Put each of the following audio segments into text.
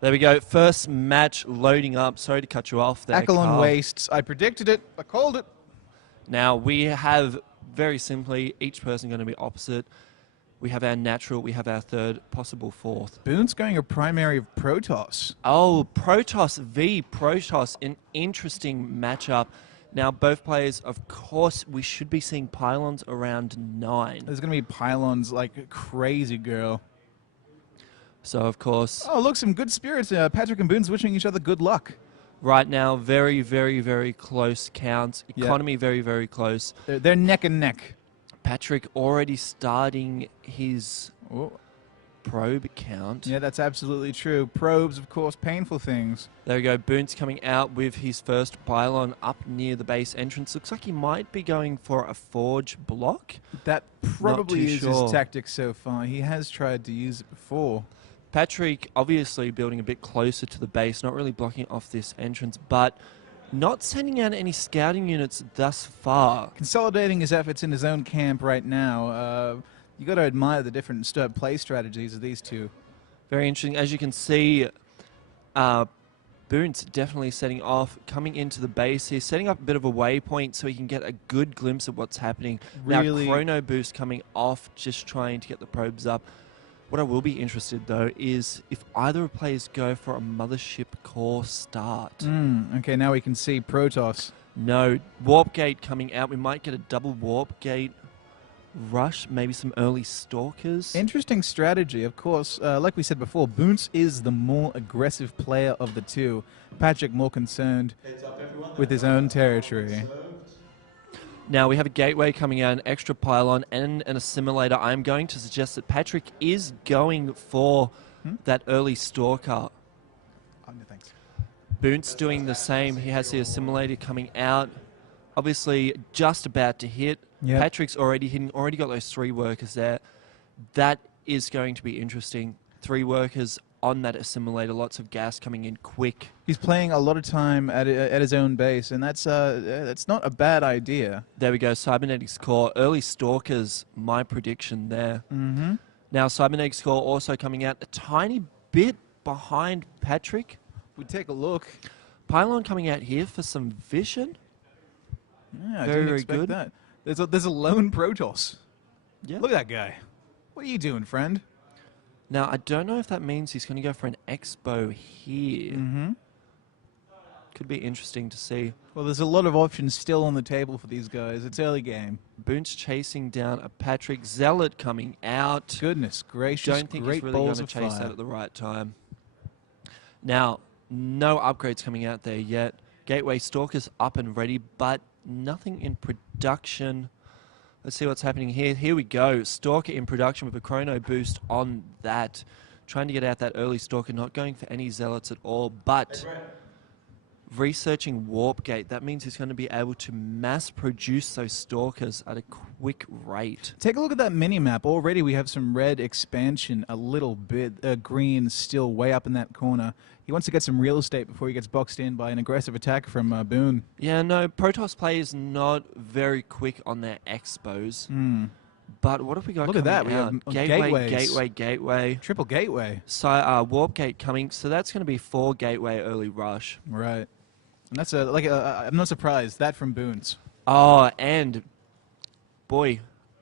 There we go. First match loading up. Sorry to cut you off there, Akelon Carl. wastes. I predicted it. I called it. Now, we have, very simply, each person going to be opposite. We have our natural, we have our third, possible fourth. Boone's going a primary of Protoss. Oh, Protoss v Protoss, an interesting matchup. Now, both players, of course, we should be seeing pylons around 9. There's going to be pylons like crazy, girl. So, of course... Oh, look, some good spirits. Patrick and Boone's wishing each other good luck. Right now, very, very, very close counts. Economy, yep. very, very close. They're neck and neck. Patrick already starting his probe count. Yeah, that's absolutely true. Probes, of course, painful things. There we go. Boone's coming out with his first pylon up near the base entrance. Looks like he might be going for a forge block. That probably is his tactic so far. He has tried to use it before. Patrick obviously building a bit closer to the base, not really blocking off this entrance, but not sending out any scouting units thus far. Consolidating his efforts in his own camp right now. You got to admire the different play strategies of these two. Very interesting. As you can see, Boone's definitely setting off, coming into the base here, setting up a bit of a waypoint so he can get a good glimpse of what's happening. Really? Now, Chrono Boost coming off, just trying to get the probes up. What I will be interested, though, is if either of players go for a Mothership Core start. Okay, now we can see Protoss. No, Warp Gate coming out. We might get a double Warp Gate rush, maybe some early Stalkers. Interesting strategy, of course. Like we said before, Boons is the more aggressive player of the two. Patrick more concerned with his own territory. Now we have a gateway coming out, an extra pylon and an assimilator. I'm going to suggest that Patrick is going for that early Stalker. No, thanks. Boont's doing the same. He has the assimilator coming out. Obviously just about to hit. Yep. Patrick's already hitting, already got those 3 workers there. That is going to be interesting. 3 workers on that assimilator, lots of gas coming in quick. He's playing a lot of time at his own base, and that's not a bad idea. There we go, Cybernetics Core. Early Stalkers, my prediction there. Mm-hmm. Now, Cybernetics Core also coming out a tiny bit behind Patrick. We take a look. Pylon coming out here for some vision. Yeah, I Very, didn't very expect good. that. There's a lone Protoss. Yeah. Look at that guy. What are you doing, friend? Now, I don't know if that means he's going to go for an Expo here. Mm-hmm. Could be interesting to see. Well, there's a lot of options still on the table for these guys. It's early game. Boont's chasing down a Patrick. Zealot coming out. Goodness gracious, Don't think great he's really going balls to of chase fire. that at the right time. Now, no upgrades coming out there yet. Gateway Stalkers up and ready, but nothing in production. Let's see what's happening here. Here we go. Stalker in production with a Chrono Boost on that. Trying to get out that early Stalker, not going for any Zealots at all, but researching Warp Gate. That means he's going to be able to mass produce those Stalkers at a quick rate. Take a look at that mini-map. Already we have some red expansion a little bit. Green still way up in that corner. He wants to get some real estate before he gets boxed in by an aggressive attack from Boone. Yeah, no, Protoss play is not very quick on their expos. But what have we got Look at that. coming out? We have Gateway, gateway. Triple gateway. So, Warp Gate coming. So that's going to be 4 gateway early rush. Right. And that's I'm not surprised. That from Boone's. Oh, and boy,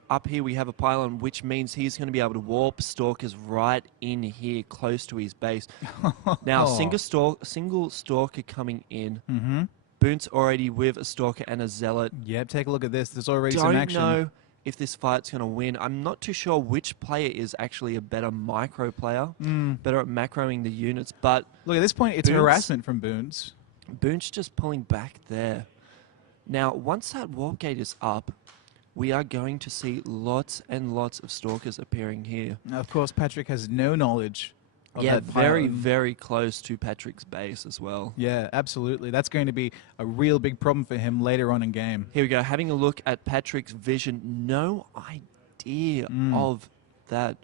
up here we have a pylon, which means he's going to be able to warp Stalkers right in here, close to his base. Now, single Stalker coming in. Mm-hmm. Boont's already with a Stalker and a Zealot. Yep, take a look at this. There's already some action. Don't know if this fight's going to win. I'm not too sure which player is actually a better micro player, better at macroing the units, but... Look, at this point, it's harassment from Boone's. Boone's just pulling back there. Now, once that Warp Gate is up, we are going to see lots and lots of Stalkers appearing here. Now, of course, Patrick has no knowledge of Yeah, that very, pylon. very close to Patrick's base as well. Yeah, absolutely. That's going to be a real big problem for him later on in game. Here we go, having a look at Patrick's vision. No idea of that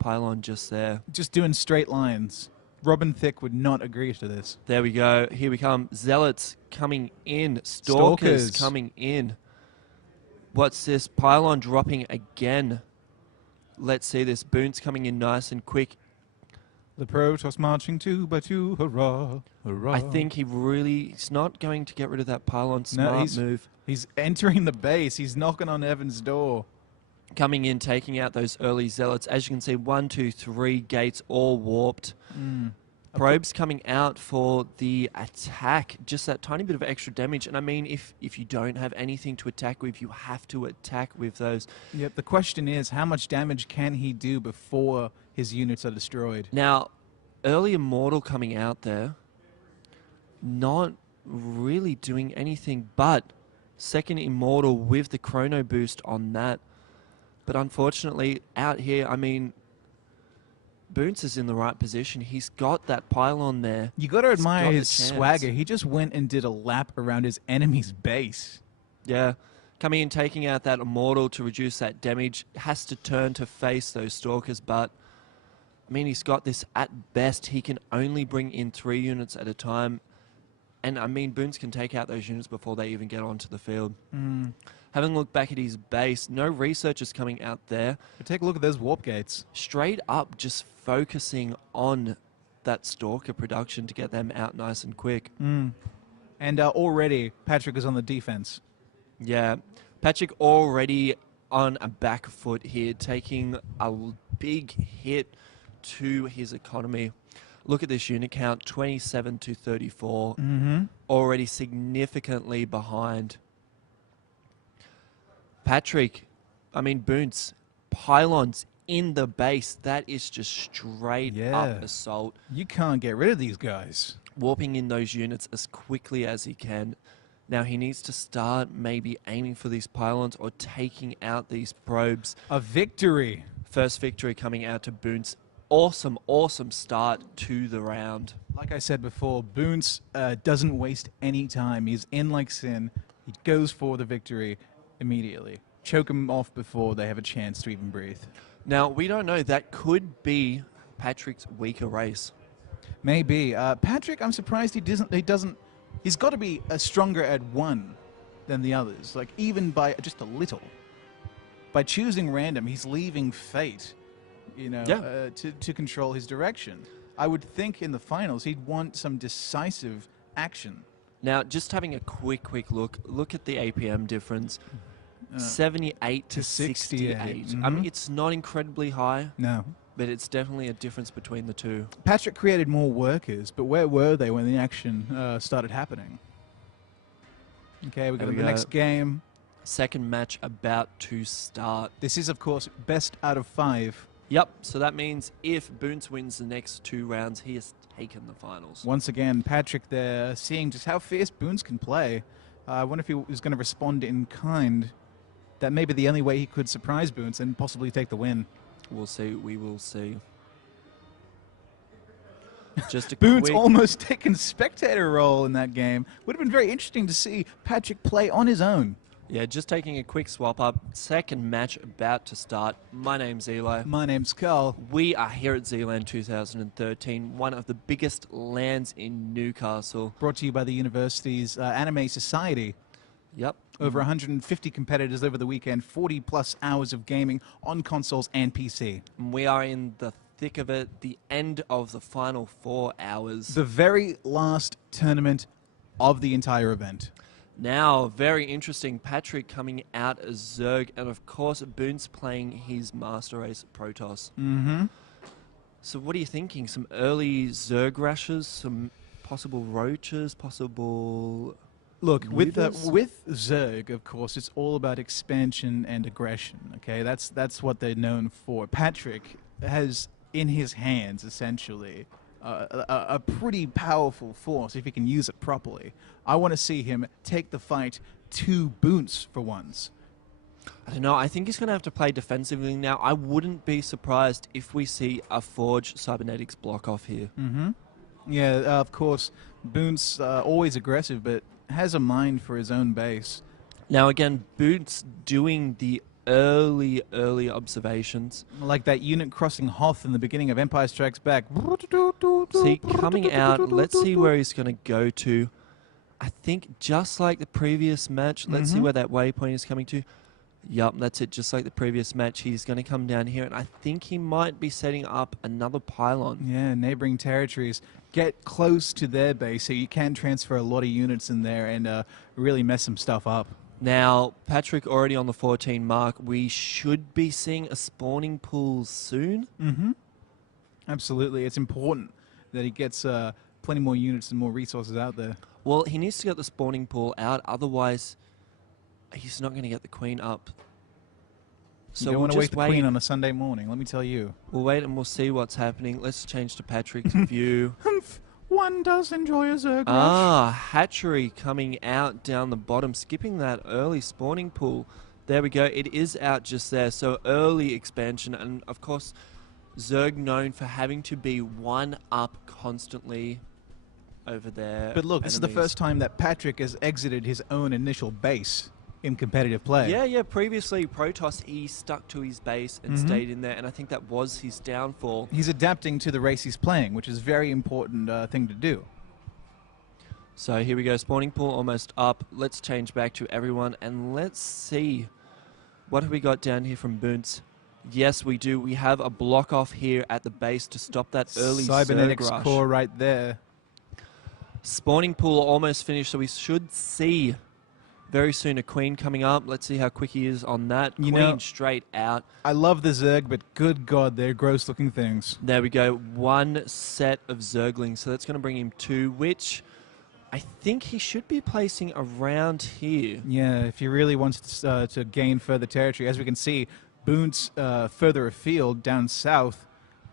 pylon just there. Just doing straight lines. Robin Thicke would not agree to this. There we go. Here we come. Zealots coming in. Stalkers coming in. What's this? Pylon dropping again. Let's see this. Boone's coming in nice and quick. The Protoss marching 2 by 2, hurrah, hurrah. I think he's not going to get rid of that pylon. No, Smart move. He's entering the base. He's knocking on Evan's door. Coming in, taking out those early zealots. As you can see, 1, 2, 3 gates all warped. Probes coming out for the attack. Just that tiny bit of extra damage. And I mean, if you don't have anything to attack with, you have to attack with those. Yep, the question is, how much damage can he do before his units are destroyed? Now, early Immortal coming out there, not really doing anything but second Immortal with the Chrono boost on that. But unfortunately, out here, I mean, Boons is in the right position. He's got that pylon there. You got to admire his chance. swagger. He just went and did a lap around his enemy's base. Yeah. Coming in, taking out that Immortal to reduce that damage. Has to turn to face those Stalkers, but I mean, he's got this at best. He can only bring in 3 units at a time. And I mean, Boons can take out those units before they even get onto the field. Having a look back at his base, no researchers coming out there. But take a look at those warp gates. Straight up just focusing on that Stalker production to get them out nice and quick. And already, Patrick is on the defense. Yeah, Patrick already on a back foot here, taking a big hit to his economy. Look at this unit count, 27 to 34. Already significantly behind. Patrick, I mean, Boons, pylons in the base. That is just straight up assault. You can't get rid of these guys. Warping in those units as quickly as he can. Now he needs to start maybe aiming for these pylons or taking out these probes. A victory. First victory coming out to Boons. Awesome, awesome start to the round. Like I said before, Boons doesn't waste any time. He's in like sin. He goes for the victory immediately. Choke them off before they have a chance to even breathe. Now, we don't know. That could be Patrick's weaker race. Maybe. Patrick, I'm surprised he doesn't. He's got to be stronger at 1 than the others. Like, even by just a little. By choosing random, he's leaving fate, you know, to control his direction. I would think in the finals he'd want some decisive action. Now, just having a quick look at the APM difference. 78 to 68. I mean, it's not incredibly high. No. But it's definitely a difference between the two. Patrick created more workers, but where were they when the action started happening? Okay, we got the next game. Second match about to start. This is, of course, best out of 5. Yep, so that means if Boons wins the next 2 rounds, he has taken the finals. Once again, Patrick there, seeing just how fierce Boons can play. I wonder if he was going to respond in kind. That may be the only way he could surprise Boons and possibly take the win. We'll see. We will see. Just a Boons almost taken spectator role in that game. Would have been very interesting to see Patrick play on his own. Yeah, just taking a quick swap up. Second match about to start. My name's Eli. My name's Carl. We are here at Zlan 2013, one of the biggest LANs in Newcastle. Brought to you by the university's Anime Society. Yep. Over 150 competitors over the weekend, 40+ hours of gaming on consoles and PC. We are in the thick of it, the end of the final 4 hours. The very last tournament of the entire event. Now, very interesting, Patrick coming out as Zerg, and of course, Boons playing his Master Race Protoss. So what are you thinking? Some early Zerg rushes, some possible roaches, possible... Look, with Zerg, of course, it's all about expansion and aggression, okay? That's what they're known for. Patrick has in his hands, essentially, a pretty powerful force if he can use it properly. I want to see him take the fight to Boons for once. I don't know. I think he's going to have to play defensively now. I wouldn't be surprised if we see a Forge Cybernetics block off here. Yeah, of course, Boons always aggressive, but has a mind for his own base. Now again, Boons doing the early observations. Like that unit crossing Hoth in the beginning of Empire Strikes Back. See, coming out, let's see where he's going to go to. I think just like the previous match, let's see where that waypoint is coming to. Yup, that's it. Just like the previous match, he's going to come down here, and I think he might be setting up another pylon. Yeah, neighboring territories get close to their base, so you can transfer a lot of units in there and really mess some stuff up. Now, Patrick already on the 14 mark. We should be seeing a spawning pool soon. Mm-hmm. Absolutely. It's important that he gets plenty more units and more resources out there. Well, he needs to get the spawning pool out, otherwise he's not going to get the queen up. So you don't want to wake the queen on a Sunday morning, let me tell you. We'll wait and we'll see what's happening. Let's change to Patrick's view. One does enjoy a Zerg rush. Ah, hatchery coming out down the bottom, skipping that early spawning pool. There we go. It is out just there. So early expansion. And of course, Zerg known for having to be one up constantly over there. But look, this is the first time that Patrick has exited his own initial base in competitive play. Yeah. Previously, Protoss, he stuck to his base and stayed in there, and I think that was his downfall. He's adapting to the race he's playing, which is a very important thing to do. So here we go, spawning pool almost up. Let's change back to everyone, and let's see. What have we got down here from Boonts? Yes, we do. We have a block off here at the base to stop that early Cybernetics Zerg rush. core right there. Spawning pool almost finished, so we should see very soon a queen coming up. Let's see how quick he is on that. Queen straight out. I love the Zerg, but good God, they're gross-looking things. There we go. One set of Zerglings, so that's going to bring him 2, which I think he should be placing around here. Yeah, if he really wants to gain further territory. As we can see, Boont's further afield, down south,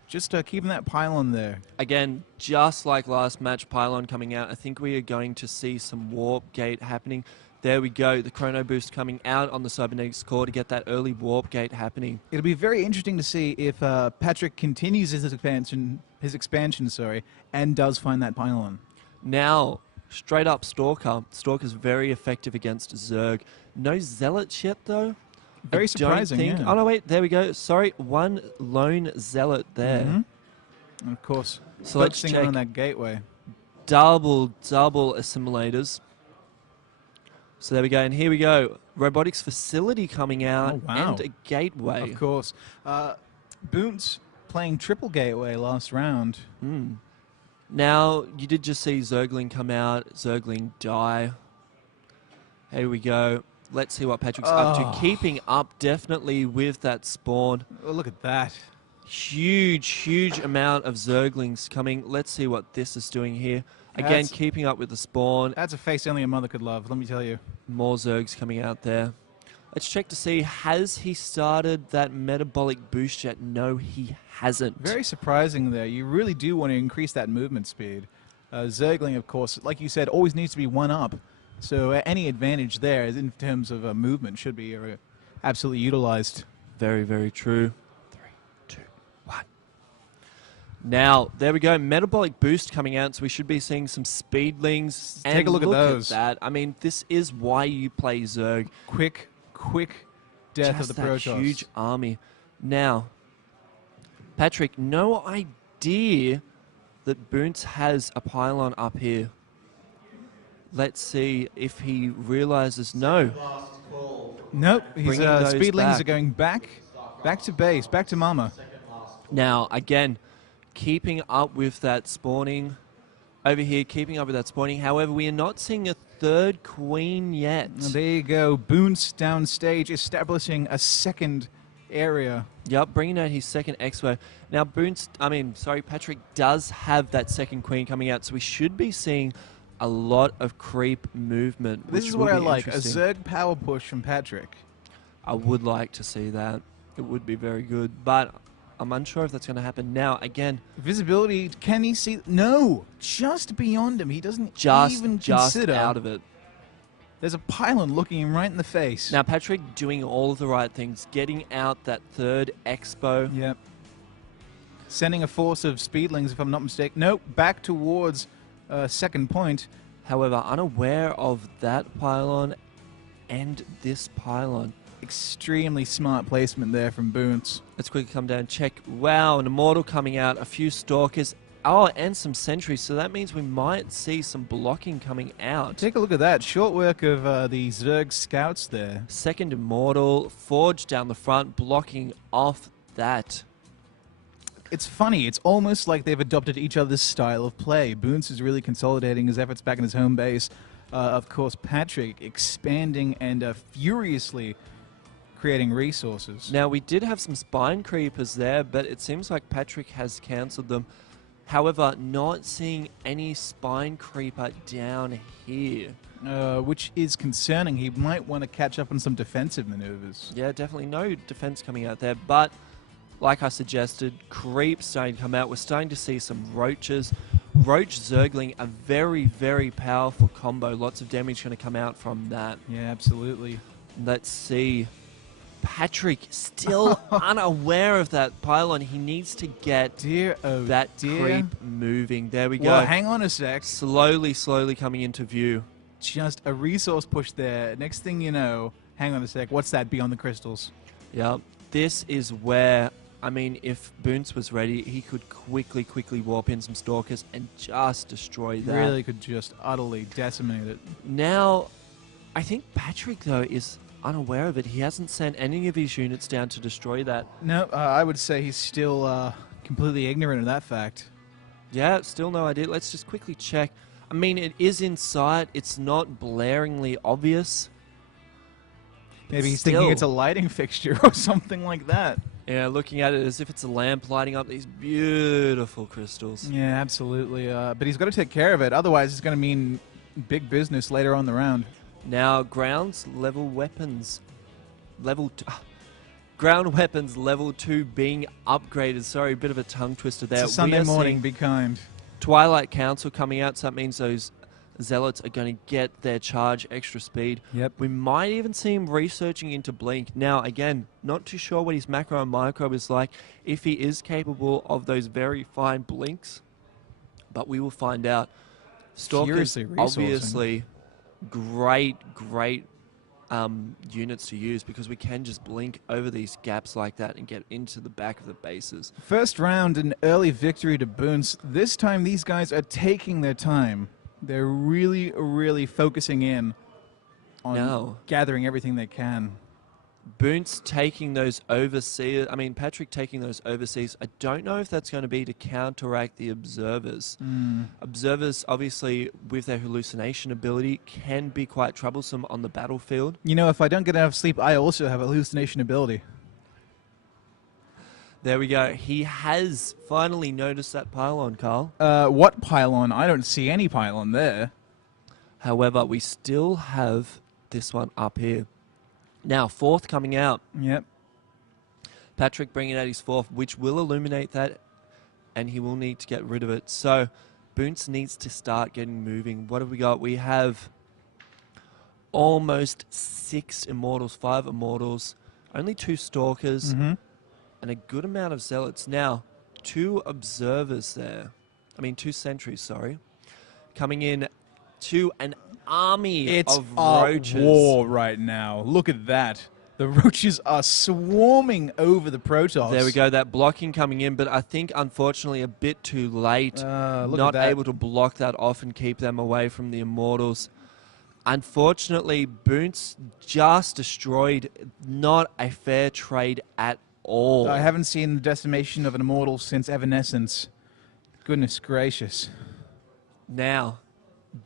just keeping that pylon there. Again, just like last match, pylon coming out. I think we are going to see some warp gate happening. There we go, the chrono boost coming out on the cybernetics core to get that early warp gate happening. It'll be very interesting to see if Patrick continues his expansion, and does find that pylon. Now, straight up Stalker. Stalker's very effective against Zerg. No Zealots yet, though. Very surprising, yeah. Oh, no, wait, there we go. Sorry, one lone Zealot there. And of course, so let's check on that gateway. Double assimilators. So there we go, and here we go. Robotics facility coming out, and a gateway. Of course. Boont's playing triple gateway last round. Now, you did just see Zergling come out, Zergling die. Here we go. Let's see what Patrick's up to. Keeping up definitely with that spawn. Oh, look at that. Huge amount of Zerglings coming. Let's see what this is doing here. Again, keeping up with the spawn. That's a face only a mother could love, let me tell you. More Zergs coming out there. Let's check to see, has he started that metabolic boost yet? No, he hasn't. Very surprising there. You really do want to increase that movement speed. Zergling, of course, like you said, always needs to be one up. So any advantage there in terms of movement should be absolutely utilized. Very true. 3, 2, 1. Now, there we go. Metabolic boost coming out, so we should be seeing some speedlings. Take a look at those. At that. I mean, this is why you play Zerg. Quick death Just of the that Protoss. Huge army. Now, Patrick, no idea that Boonts has a pylon up here. Let's see if he realizes no. Nope, his speedlings are going back to base, back to mama. Now, again, keeping up with that spawning over here, keeping up with that spawning. However, we are not seeing a third queen yet. There you go, Boont's downstage, establishing a second area. Yep, bringing out his second Expo. Now, Patrick does have that second queen coming out, so we should be seeing a lot of creep movement. This is what I like, a Zerg power push from Patrick. I would like to see that. It would be very good, but I'm unsure if that's going to happen. Now, again, visibility, can he see? No, just beyond him. He doesn't even consider. Just out of it. There's a pylon looking him right in the face. Now, Patrick doing all of the right things, getting out that third Expo. Yep. Sending a force of speedlings, if I'm not mistaken. Nope, back towards second point. However, unaware of that pylon and this pylon. Extremely smart placement there from Boont's. Let's quickly come down and check. Wow, an Immortal coming out, a few Stalkers, Oh, and some sentries. So that means we might see some blocking coming out. Take a look at that. Short work of the Zerg scouts there. Second Immortal, Forge down the front, blocking off that. It's funny. It's almost like they've adopted each other's style of play. Boons is really consolidating his efforts back in his home base. Of course, Patrick expanding and furiously creating resources. Now, we did have some Spine Creepers there, but it seems like Patrick has cancelled them. However, not seeing any Spine Creeper down here. Which is concerning. He might want to catch up on some defensive maneuvers. Yeah, definitely no defense coming out there, but like I suggested, creeps starting to come out. We're starting to see some roaches. Roach Zergling, a very, very powerful combo. Lots of damage going to come out from that. Yeah, absolutely. Let's see. Patrick still unaware of that pylon. He needs to get that creep moving. There we go. Well, hang on a sec. Slowly, slowly coming into view. Just a resource push there. Next thing you know, hang on a sec. What's that beyond the crystals? Yeah, this is where, I mean, if Boons was ready, he could quickly warp in some Stalkers and just destroy that. Really could just utterly decimate it. Now, I think Patrick, though, is unaware of it. He hasn't sent any of his units down to destroy that. No, I would say he's still completely ignorant of that fact. Yeah, still no idea. Let's just quickly check. I mean, it is in sight. It's not blaringly obvious. Maybe he's Still. thinking it's a lighting fixture or something like that. Yeah, looking at it as if it's a lamp lighting up these beautiful crystals. Yeah, absolutely. But he's got to take care of it. Otherwise, it's going to mean big business later on the round. Now, grounds level weapons. Ground weapons level 2 being upgraded. Sorry, a bit of a tongue twister there. It's a Sunday We are morning, seeing be kind. Twilight Council coming out, so that means those Zealots are going to get their charge extra speed. Yep. We might even see him researching into Blink. Now, again, not too sure what his macro and micro is like, if he is capable of those very fine blinks, but we will find out. Stalkers, Furiously resourcing. obviously, great units to use because we can just blink over these gaps like that and get into the back of the bases. First round, an early victory to Boons. This time, these guys are taking their time. They're really, really focusing in on gathering everything they can. Boons taking those overseas. I mean, Patrick taking those overseas. I don't know if that's going to be to counteract the observers. Observers, obviously, with their hallucination ability, can be quite troublesome on the battlefield. You know, if I don't get enough sleep, I also have hallucination ability. There we go. He has finally noticed that pylon, Carl. What pylon? I don't see any pylon there. However, we still have this one up here. Now, fourth coming out. Yep. Patrick bringing out his fourth, which will illuminate that, and he will need to get rid of it. So, Boons needs to start getting moving. What have we got? We have almost 6 Immortals, 5 Immortals, only 2 Stalkers, and a good amount of Zealots. Now, 2 Observers there. I mean, 2 Sentries, sorry. Coming in to an army of roaches. It's a war right now. Look at that. The roaches are swarming over the Protoss. There we go, that blocking coming in, but I think, unfortunately, a bit too late. Not able to block that off and keep them away from the Immortals. Unfortunately, Boons just destroyed. Not a fair trade at all. I haven't seen the decimation of an Immortal since Evanescence. Goodness gracious. Now,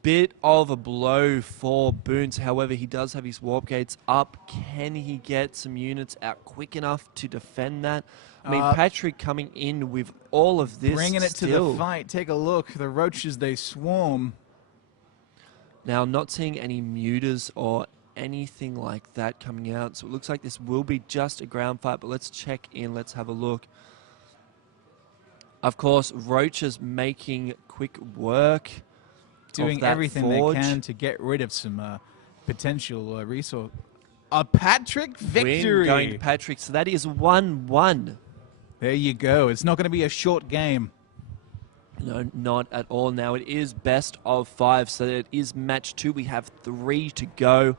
bit of a blow for Boons. However, he does have his warp gates up. Can he get some units out quick enough to defend that? I mean, Patrick coming in with all of this bringing it to the fight. Take a look. The roaches, they swarm. Now, not seeing any muters or anything like that coming out. So it looks like this will be just a ground fight, but let's check in. Let's have a look. Of course, roaches making quick work. Doing everything they can to get rid of some potential resource. A Patrick victory! Win going to Patrick, so that is 1-1. There you go. It's not going to be a short game. No, not at all. Now, it is best of 5, so it is match 2. We have 3 to go.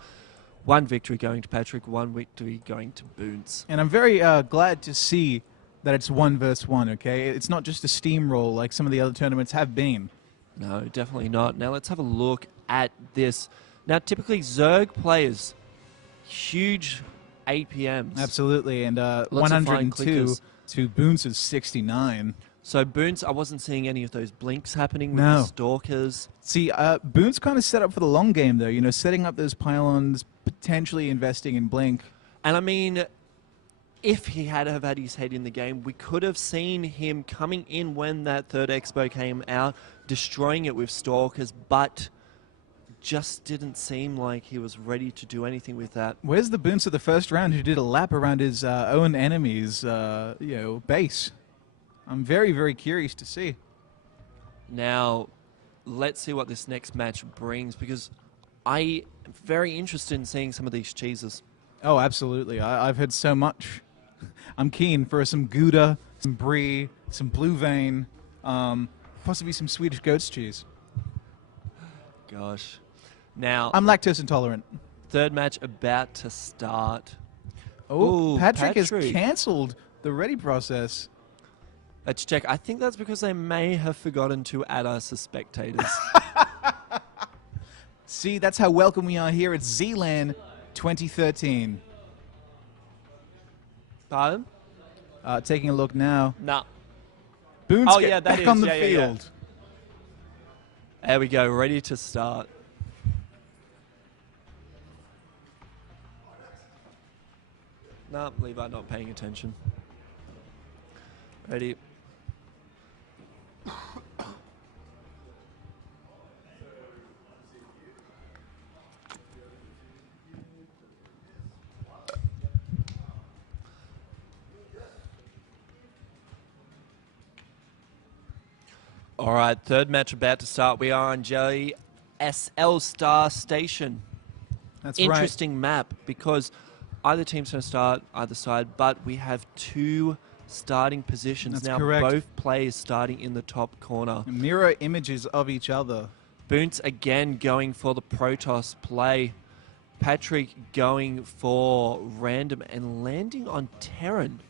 1 victory going to Patrick, 1 victory going to Boons. And I'm very glad to see that it's 1v1, okay? It's not just a steamroll like some of the other tournaments have been. No, definitely not. Now let's have a look at this. Now, typically Zerg players, huge APMs. Absolutely, and Lots of fine 102 clickers. to Boons' 69. So Boons, I wasn't seeing any of those blinks happening with No. the Stalkers. See, Boons kind of set up for the long game, though. You know, setting up those pylons, potentially investing in Blink. And I mean, if he had have had his head in the game, we could have seen him coming in when that third expo came out, destroying it with Stalkers, but just didn't seem like he was ready to do anything with that. Where's the Boons of the first round who did a lap around his own enemy's, base? I'm very, very curious to see. Now, let's see what this next match brings, because I am very interested in seeing some of these cheeses. Oh, absolutely. I've heard so much. I'm keen for some Gouda, some Brie, some Blue Vein, possibly some Swedish goat's cheese. Gosh. Now, I'm lactose intolerant. third match about to start. Oh, Ooh, Patrick has Patrick. cancelled the ready process. Let's check. I think that's because they may have forgotten to add us as spectators. See, that's how welcome we are here at Zlan 2013. Pardon? Taking a look now. No. Boons Oh, get yeah, that back is. on the Yeah, yeah, yeah. field. There we go. Ready to start. No, Levi not paying attention. Ready. All right, third match about to start. We are on JSL Star Station. That's right. Interesting map because either team's going to start either side, but we have two starting positions. That's now. correct. Both players starting in the top corner. Mirror images of each other. Boons again going for the Protoss play. Patrick going for random and landing on Terran.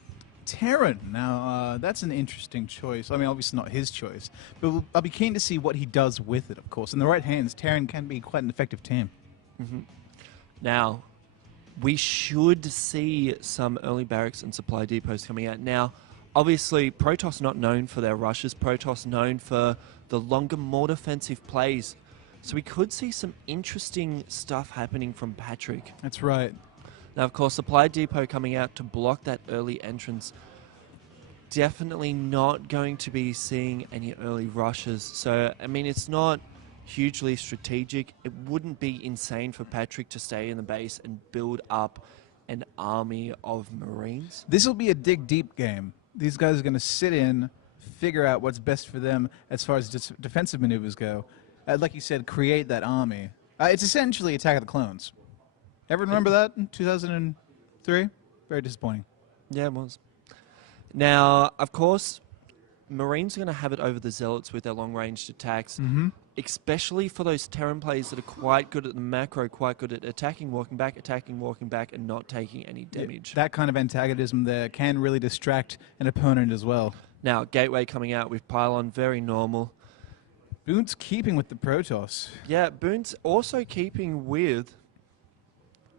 Terran. Now, that's an interesting choice. I mean, obviously not his choice, but I'll be keen to see what he does with it, of course. In the right hands, Terran can be quite an effective team. Now, we should see some early barracks and supply depots coming out. Now, obviously, Protoss not known for their rushes. Protoss known for the longer, more defensive plays. So we could see some interesting stuff happening from Patrick. That's right. Now, of course, supply depot coming out to block that early entrance. Definitely not going to be seeing any early rushes. So, I mean, it's not hugely strategic. It wouldn't be insane for Patrick to stay in the base and build up an army of Marines. This will be a dig deep game. These guys are going to sit in, figure out what's best for them as far as defensive maneuvers go. Like you said, create that army. It's essentially Attack of the Clones. Everyone remember that in 2003? Very disappointing. Yeah, it was. Now, of course, Marines are going to have it over the Zealots with their long-range attacks, especially for those Terran players that are quite good at the macro, quite good at attacking, walking back, and not taking any damage. That kind of antagonism there can really distract an opponent as well. Now, Gateway coming out with Pylon, very normal. Boon's keeping with the Protoss. Yeah, Boon's also keeping with...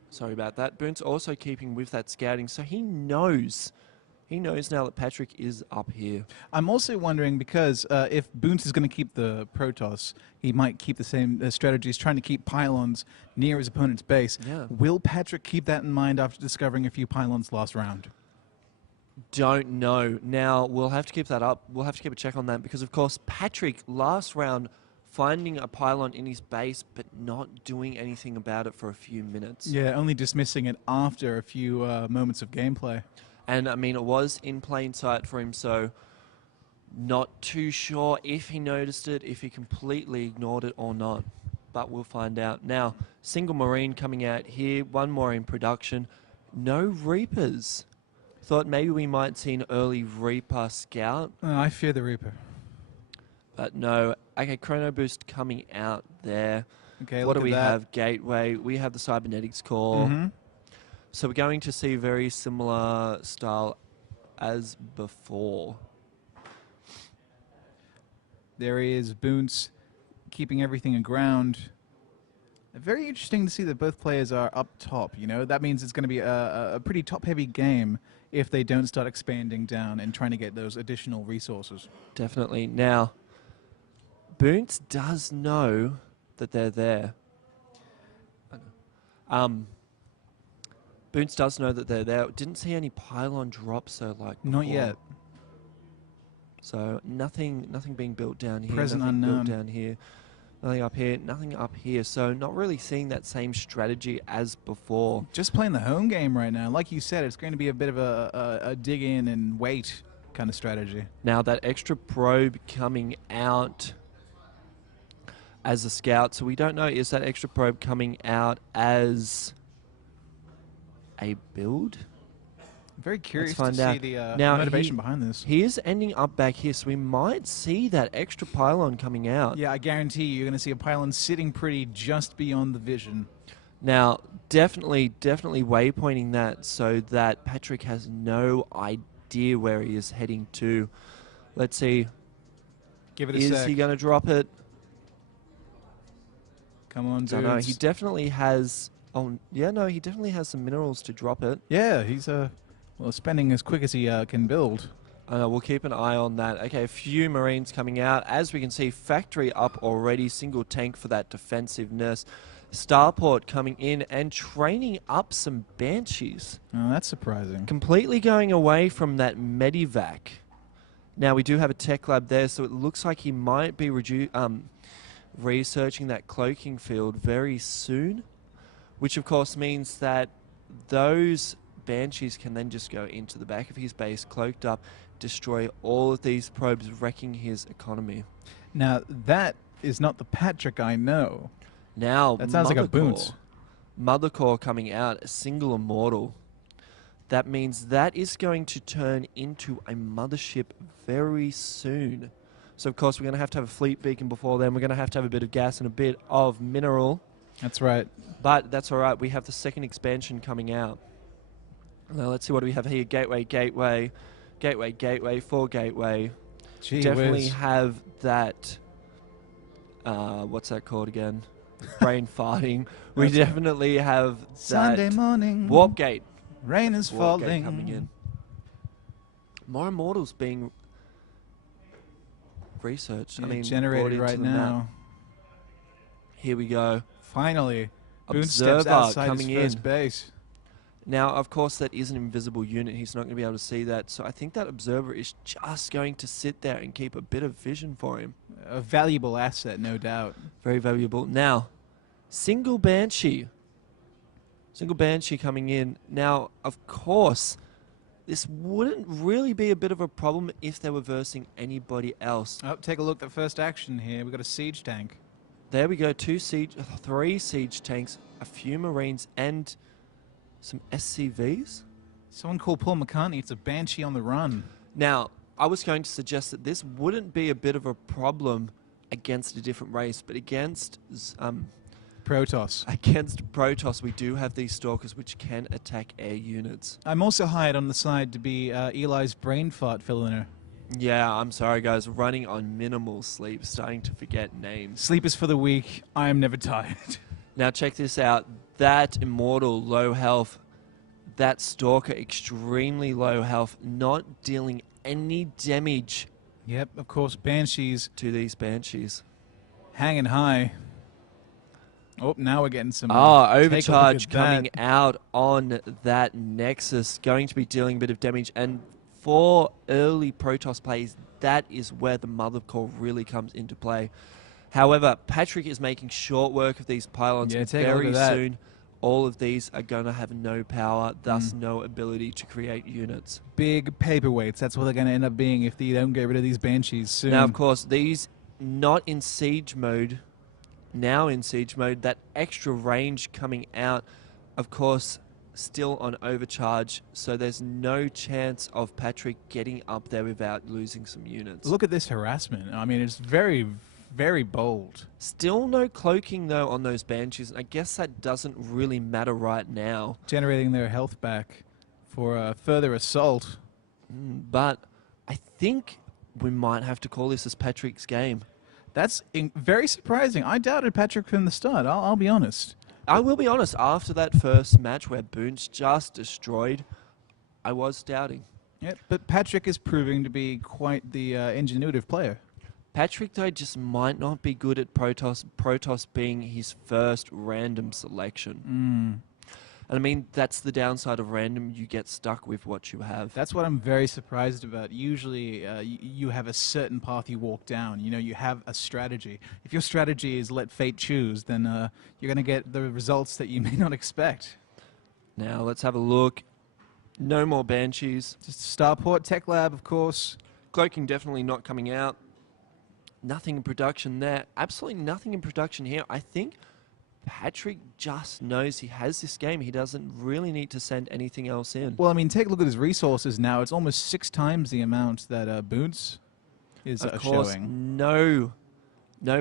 Sorry about that. Boon's also keeping with that scouting, so he knows now that Patrick is up here. I'm also wondering because if Boons is going to keep the Protoss, he might keep the same strategies, trying to keep pylons near his opponent's base. Yeah. Will Patrick keep that in mind after discovering a few pylons last round? Don't know. Now, we'll have to keep that up. We'll have to keep a check on that because, of course, Patrick, last round, finding a pylon in his base but not doing anything about it for a few minutes. Yeah, only dismissing it after a few moments of gameplay. And, I mean, it was in plain sight for him, so not too sure if he noticed it, if he completely ignored it or not. But we'll find out. Now, single Marine coming out here, one more in production. No Reapers. Thought maybe we might see an early Reaper scout, I fear the Reaper. but no. Okay, Chrono Boost coming out there. Okay, What look do at we that. have? Gateway. We have the Cybernetics core. So we're going to see very similar style as before. There is Boonts keeping everything aground. Very interesting to see that both players are up top. You know, that means it's going to be a pretty top-heavy game if they don't start expanding down and trying to get those additional resources. Definitely. Now, Boonts does know that they're there. Boonts does know that they're there. Didn't see any pylon drops though, like before. Not yet. So nothing being built down here. Present nothing unknown. built down here. Nothing up here. Nothing up here. So not really seeing that same strategy as before. Just playing the home game right now. Like you said, it's going to be a bit of a dig in and wait kind of strategy. Now that extra probe coming out as a scout. So we don't know, is that extra probe coming out as a build? I'm very curious to find see out. the Now, motivation behind this. He is ending up back here, so we might see that extra pylon coming out. Yeah, I guarantee you're going to see a pylon sitting pretty just beyond the vision. Now, definitely waypointing that so that Patrick has no idea where he is heading to. Let's see. Give it a Is sec. he going to drop it? Come on, Don't know. dudes. He definitely has... Oh, yeah, no, he definitely has some minerals to drop it. Yeah, he's well, spending as quick as he can build. We'll keep an eye on that. Okay, a few Marines coming out. As we can see, factory up already. Single tank for that defensiveness. Starport coming in and training up some Banshees. Oh, that's surprising. Completely going away from that Medivac. Now, we do have a tech lab there, so it looks like he might be researching that cloaking field very soon, which of course means that those Banshees can then just go into the back of his base, cloaked up, destroy all of these probes, wrecking his economy. Now, that is not the Patrick I know. Now, That sounds like a Boonts. Mother Core coming out, a single immortal. That means that is going to turn into a mothership very soon. So, of course, we're going to have a fleet beacon before then. We're going to have a bit of gas and a bit of mineral. That's right. But that's all right. We have the second expansion coming out. Now, let's see what we have here. Gateway, gateway, gateway, gateway, 4 gateway. Gee Definitely whiz. have that... what's that called again? Brain farting. We That's definitely have that... Sunday morning. Warp gate. Rain is Warp gate falling. coming in. More immortals being researched. Yeah, brought generated into right the map. now. Here we go. Finally, Boone Observer steps outside coming his first in. base. Now, of course, that is an invisible unit. He's not going to be able to see that. So I think that observer is just going to sit there and keep a bit of vision for him. A valuable asset, no doubt. Very valuable. Now, single Banshee. Single Banshee coming in. Now, of course, this wouldn't really be a bit of a problem if they were versing anybody else. Oh, take a look at the first action here. We've got a siege tank. There we go. 3 siege tanks, a few Marines, and some SCVs. Someone called Paul McCartney. It's a Banshee on the run. Now, I was going to suggest that this wouldn't be a bit of a problem against a different race, but against Protoss. Protoss, we do have these Stalkers which can attack air units. I'm also hired on the side to be Eli's brain fart filler. Yeah, I'm sorry, guys. Running on minimal sleep, starting to forget names. Sleep is for the weak. I am never tired. Now, check this out. That Immortal, low health. That Stalker, extremely low health, not dealing any damage Yep, of course, Banshees to these Banshees. hanging high. Oh, now we're getting some... Overcharge take a look at coming out on that Nexus. Going to be dealing a bit of damage. And for early Protoss plays, that is where the Mother Core really comes into play. However, Patrick is making short work of these pylons. Yeah, take a look very at that. soon. All of these are going to have no power, thus no ability to create units. Big paperweights. That's what they're going to end up being if they don't get rid of these Banshees soon. Now, of course, these not in siege mode, now in siege mode, that extra range coming out, of course, still on overcharge, so there's no chance of Patrick getting up there without losing some units. Look at this harassment. I mean, it's very, very bold. Still no cloaking, though, on those Banshees. I guess that doesn't really matter right now. Generating their health back for further assault. But I think we might have to call this as Patrick's game. That's very surprising. I doubted Patrick from the start. I'll be honest. I will be honest, after that first match where Boons just destroyed, I was doubting. Yeah, but Patrick is proving to be quite the ingenuitive player. Patrick, though, just might not be good at Protoss being his first random selection. And I mean, that's the downside of random. You get stuck with what you have. That's what I'm very surprised about. Usually, you have a certain path you walk down. You know, you have a strategy. If your strategy is let fate choose, then you're going to get the results that you may not expect. Now, let's have a look. No more Banshees. Just Starport, Tech Lab, of course. Cloaking definitely not coming out. Nothing in production there. Absolutely nothing in production here. I think Patrick just knows he has this game. He doesn't really need to send anything else in. Well, I mean, take a look at his resources now. It's almost 6 times the amount that Boots is Of course, showing. no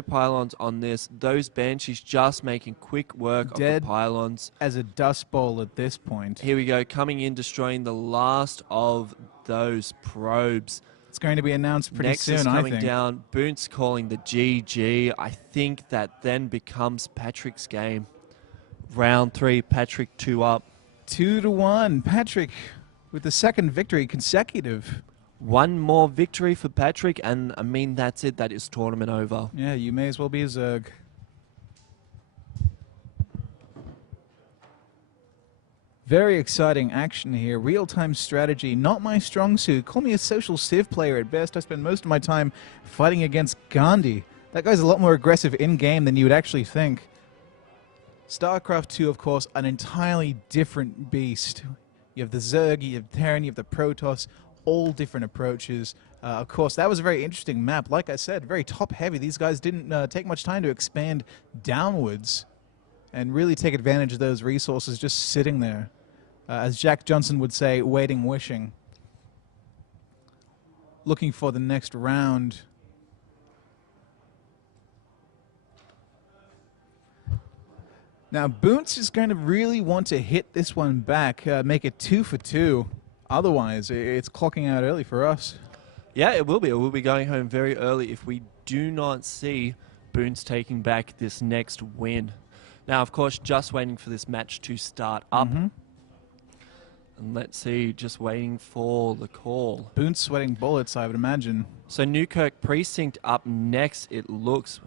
pylons on this. Those Banshees just making quick work of Dead the pylons. as a dust bowl at this point. Here we go, coming in, destroying the last of those probes. It's going to be announced pretty Nexus soon, I coming think. down, Boont's calling the GG. I think that then becomes Patrick's game. Round 3, Patrick 2 up. 2-1. Patrick with the second victory consecutive. One more victory for Patrick, and I mean, that's it. That is tournament over. Yeah, you may as well be a Zerg. Very exciting action here. Real-time strategy, not my strong suit. Call me a social civ player at best. I spend most of my time fighting against Gandhi. That guy's a lot more aggressive in-game than you would actually think. Starcraft 2, of course, an entirely different beast. You have the Zerg, you have Terran, you have the Protoss, all different approaches. Of course, that was a very interesting map. Like I said, very top-heavy. These guys didn't take much time to expand downwards and really take advantage of those resources just sitting there. As Jack Johnson would say, waiting, wishing. Looking for the next round. Now, Boonts is going to really want to hit this one back, make it 2 for 2. Otherwise, it's clocking out early for us. Yeah, it will be. It will be going home very early if we do not see Boons taking back this next win. Now, of course, just waiting for this match to start up. And let's see, just waiting for the call. Boonts sweating bullets, I would imagine. So Newkirk Precinct up next, it looks.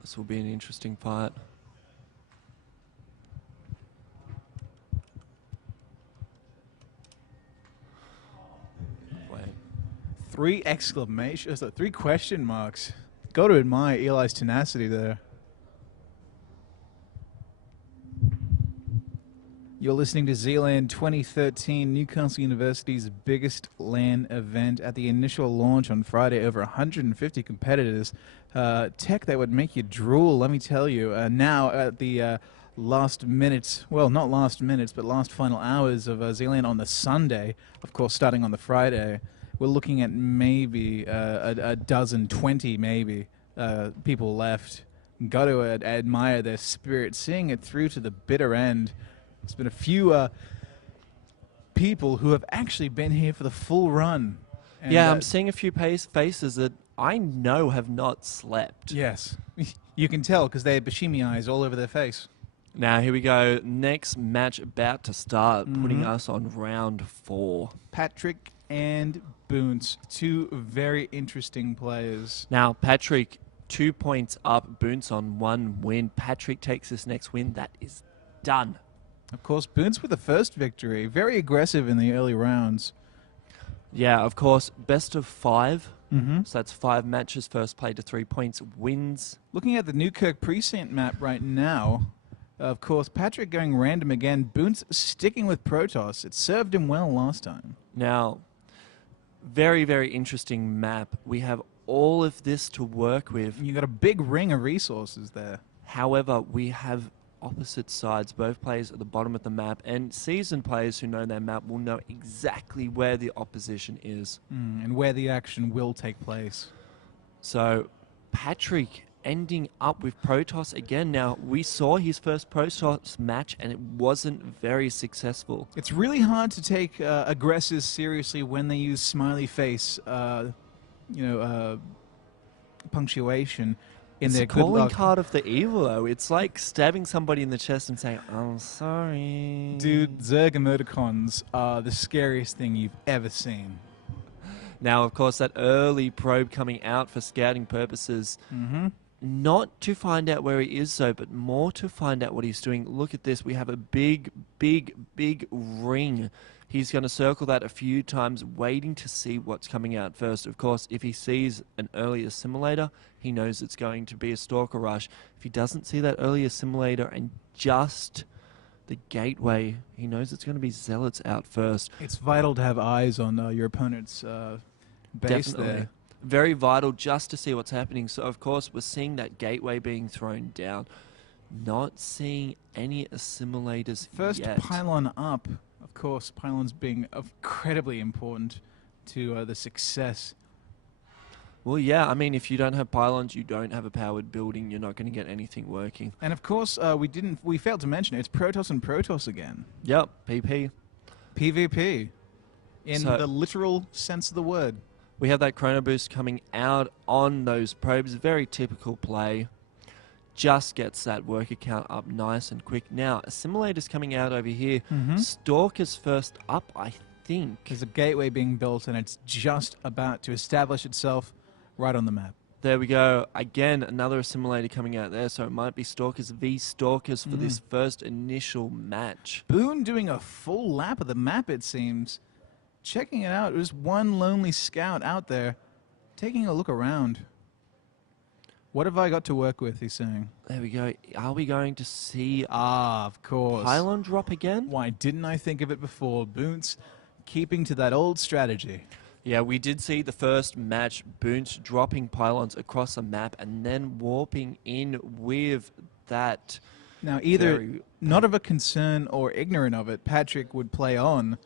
This will be an interesting fight. Wait. 3 exclamations, 3 question marks. Got to admire Eli's tenacity there. You're listening to Zlan 2013, Newcastle University's biggest LAN event. At the initial launch on Friday, over 150 competitors. Tech that would make you drool, let me tell you. Now at the last minutes, well, not last minutes, but last final hours of Zlan on the Sunday, of course starting on the Friday, we're looking at maybe a dozen, 20 maybe, people left. Got to admire their spirit, seeing it through to the bitter end. There's been a few people who have actually been here for the full run. And Yeah, I'm seeing a few faces that I know have not slept. yes. You can tell because they have Bashimi eyes all over their face. Now, here we go. Next match about to start, putting us on round 4. Patrick and Boonts, 2 very interesting players. Now, Patrick, 2 points up. Boons on 1 win. Patrick takes this next win. That is done. Of course, Boonts with the first victory. Very aggressive in the early rounds. Yeah, of course, best of 5. So that's 5 matches. First play to 3 points wins. Looking at the Newkirk Precinct map right now, of course, Patrick going random again. Boonts sticking with Protoss. It served him well last time. Now, very, very interesting map. We have all of this to work with. You got a big ring of resources there. However, we have opposite sides, both players at the bottom of the map, and seasoned players who know their map will know exactly where the opposition is. And where the action will take place. So Patrick ending up with Protoss again. Now, we saw his first Protoss match, and it wasn't very successful. It's really hard to take aggressors seriously when they use smiley face, punctuation in It's their the good calling luck. card of the evil, though. It's like stabbing somebody in the chest and saying, "I'm sorry." Dude, Zerg emoticons are the scariest thing you've ever seen. Now, of course, that early probe coming out for scouting purposes, Mm-hmm. not to find out where he is, though, but more to find out what he's doing. Look at this. We have a big, big, big ring. He's going to circle that a few times, waiting to see what's coming out first. Of course, if he sees an early assimilator, he knows it's going to be a stalker rush. If he doesn't see that early assimilator and just the gateway, he knows it's going to be zealots out first. It's vital to have eyes on your opponent's base Definitely. there. Very vital just to see what's happening. So, of course, we're seeing that gateway being thrown down. Not seeing any assimilators First yet. pylon up. Of course, pylons being incredibly important to the success. Well, yeah, I mean, if you don't have pylons, you don't have a powered building, you're not going to get anything working. And of course, we failed to mention it. It's Protoss and Protoss again. Yep, PP. PvP. In So- the literal sense of the word. We have that chrono boost coming out on those probes. Very typical play. Just gets that worker count up nice and quick. Now, assimilators coming out over here. Mhm. Stalkers first up, I think. There's a gateway being built, and it's just about to establish itself right on the map. There we go. Again, another assimilator coming out there. So it might be Stalkers v Stalkers for this first initial match. Boone doing a full lap of the map, it seems. Checking it out. There's one lonely scout out there taking a look around. What have I got to work with, he's saying. There we go. Are we going to see a Ah, of course. pylon drop again? Why didn't I think of it before? Boone's keeping to that old strategy. Yeah, we did see the first match, Boons dropping pylons across the map and then warping in with that. Now, either Very- not of a concern or ignorant of it, Patrick would play on.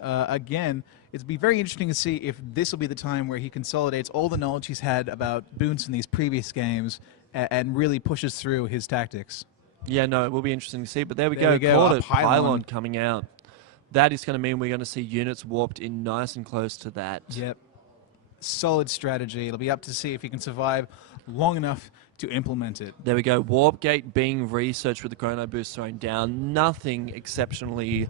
Again, it'd be very interesting to see if this will be the time where he consolidates all the knowledge he's had about Boons in these previous games and really pushes through his tactics. Yeah, no, it will be interesting to see. But there we There go. we go, Caught a it. pylon. Pylon coming out. That is going to mean we're going to see units warped in nice and close to that. Yep. Solid strategy. It'll be up to see if he can survive long enough to implement it. There we go. Warp gate being researched with the chrono boost thrown down. Nothing exceptionally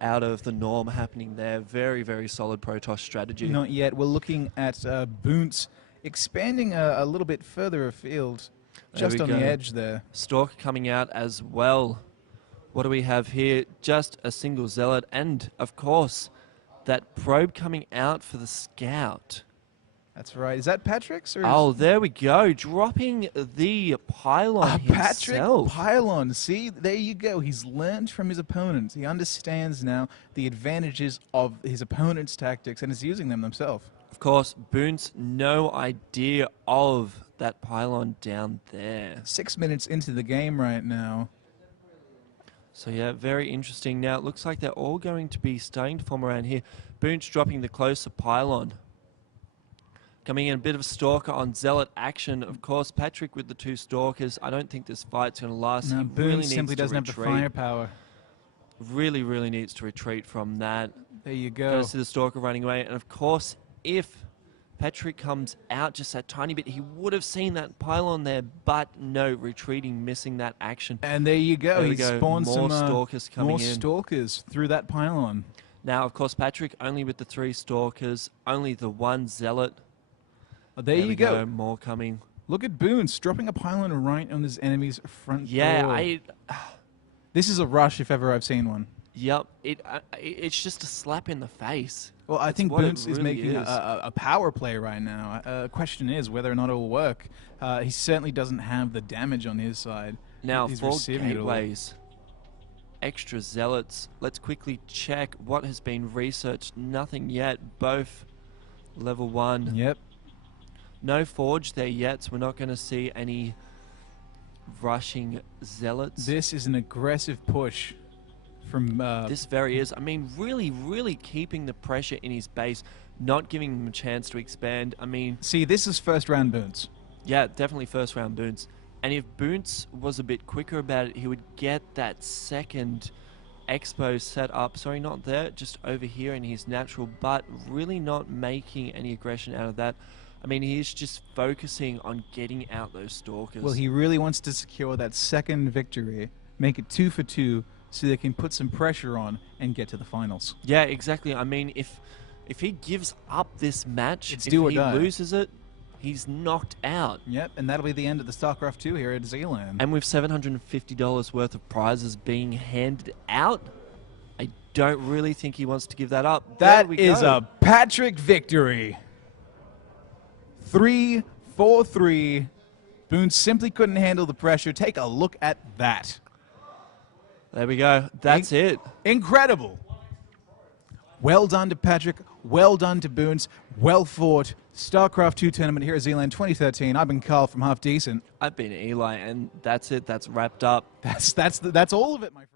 out of the norm happening there. Very, very solid Protoss strategy. Not yet. We're looking at Boons expanding a little bit further afield, There just we on go. the edge there. Stalker coming out as well. What do we have here? Just a single zealot. And, of course, that probe coming out for the scout. That's right. Is that Patrick's? Or Oh, there we go. Dropping the pylon Patrick himself. Pylon. See, there you go. He's learned from his opponents. He understands now the advantages of his opponent's tactics and is using them himself. Of course, Boons, no idea of that pylon down there. 6 minutes into the game right now. So, yeah, very interesting. Now, it looks like they're all going to be starting to form around here. Boons dropping the closer pylon. Coming in a bit of a stalker on zealot action. Of course, Patrick with the two stalkers. I don't think this fight's going to last. No, He Boone really simply needs to doesn't have the retreat. firepower. Really, really needs to retreat from that. There you go. Goes to the stalker running away. And, of course, if Patrick comes out just that tiny bit, he would have seen that pylon there. But no, retreating, missing that action. And there you go. There we He go. spawned More some stalkers coming more in. stalkers through that pylon. Now, of course, Patrick only with the 3 stalkers, only the 1 zealot. Oh, there we you go. More coming. Look at Boons dropping a pylon right on his enemy's front Yeah, door. This is a rush if ever I've seen one. Yep. It's just a slap in the face. Well, I That's think what it Boons is really making is. a power play right now. Question is whether or not it will work. He certainly doesn't have the damage on his side. Now, He's 4 receiving it all. gateways. Extra zealots. Let's quickly check what has been researched. Nothing yet. Both level 1. Yep. No forge there yet, so we're not going to see any rushing zealots. This is an aggressive push from... This very is. I mean, really, really keeping the pressure in his base, not giving him a chance to expand. I mean, see, this is first round Boons. Yeah, definitely first round Boons. And if Boons was a bit quicker about it, he would get that second expo set up. Sorry, not there, just over here in his natural, but really not making any aggression out of that. I mean, he's just focusing on getting out those Stalkers. Well, he really wants to secure that second victory, make it 2 for 2, so they can put some pressure on and get to the finals. Yeah, exactly. I mean, if he gives up this match, It's if do or he die. loses it, he's knocked out. Yep, and that'll be the end of the Starcraft 2 here at Zlan. And with $750 worth of prizes being handed out, I don't really think he wants to give that up. That There we is go. a Patrick victory. 3-4-3. Boone simply couldn't handle the pressure. Take a look at that. There we go. That's it. Incredible. Well done to Patrick. Well done to Boons. Well fought. StarCraft 2 tournament here at Zlan 2013. I've been Carl from Half Decent. I've been Eli, and that's it. That's wrapped up. That's all of it, my friend.